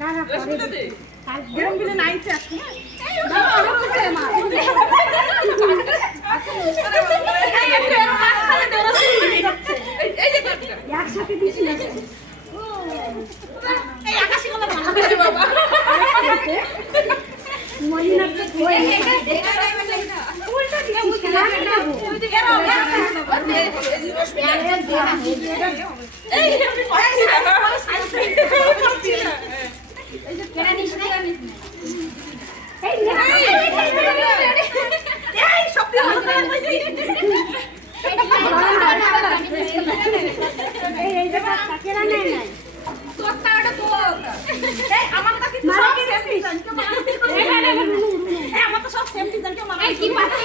দাঁড়া পরে কাল গরম দিলে নাইছে আজকে একসাথে দিছি না এই আকাশি কলা ভালো বাবা মলিনাতে কই উল্টা দিছিস না তুই তো এর এই আমি পাচ্ছি না এই যে কেন নিস না এই এই শক্তি হচ্ছে এই যে কেন নাই নাই তোরটা ওটা তো এই আমার কাছে কি সব সেম ডিজাইন কেউ মানাতে এই আমার তো সব সেম ডিজাইন কেউ মানাতে কি পাচ্ছে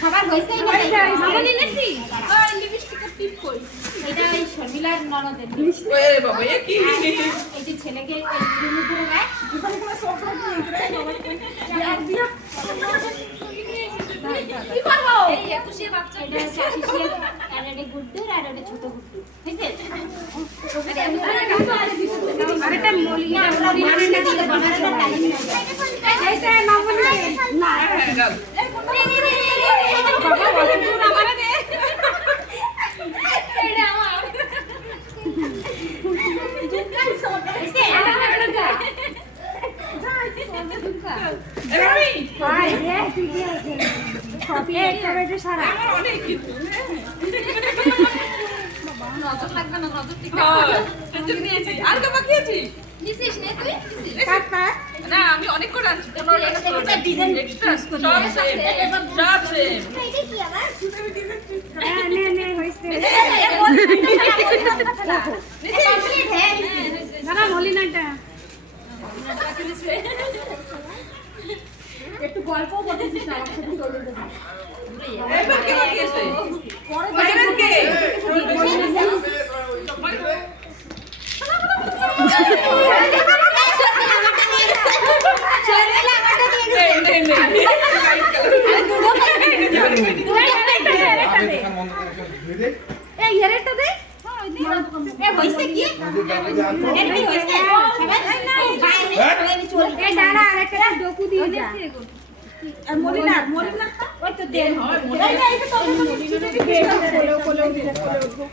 খাবার হইছে না আমার নিলেছি ওই লিপস্টিকের টিপ কই এটা ওই শর্মিলার ননদের ওরে বাবা এ কি এই যে ছেলেকে রিমুভ করে দেয় এখানে কোনো সফট নিয়ে কি করবো এই 21 এর বাচ্চা এটা শাশিশিয়া আর এটা গুড্ডুর আর এটা ছোট গুড্ডু ঠিক আছে আর এটা মলিনা মলিনা দিলে বানানোর টাইম নেই এইটা মামুনি না বাবা বলে দূর আমারে দে এটা আমার দুকান সব এসে এটা এটা এরমি হাই রে ঠিকই আছে কপি করে দে সারা আমার অনেক কিছু নজর লাগবে না নজর ঠিক হ্যাঁ টেনশন নিয়েছি আর কে বাকি আছি নিছিস না তুই কাট কাট না আমি অনেক করে আনছি কোনো একটা ডিজাইন এক্সট্রা সব সেম সব সেম এটা কি আবার হ্যাঁ নে নে হইছে না মলিনাটা একটু গল্প বলতেছিস না আমার সাথে চলে যাবি এবার কি বাকি আছে পরে কে এই হেরেটা দে এ হইছে কি এর কি হইছে এই দাঁড়া আরেকটা ডকু দিয়ে যা আর মলিনা ওই তো দে হয় মলিনা এই তো তো কোলে কোলে উঠবো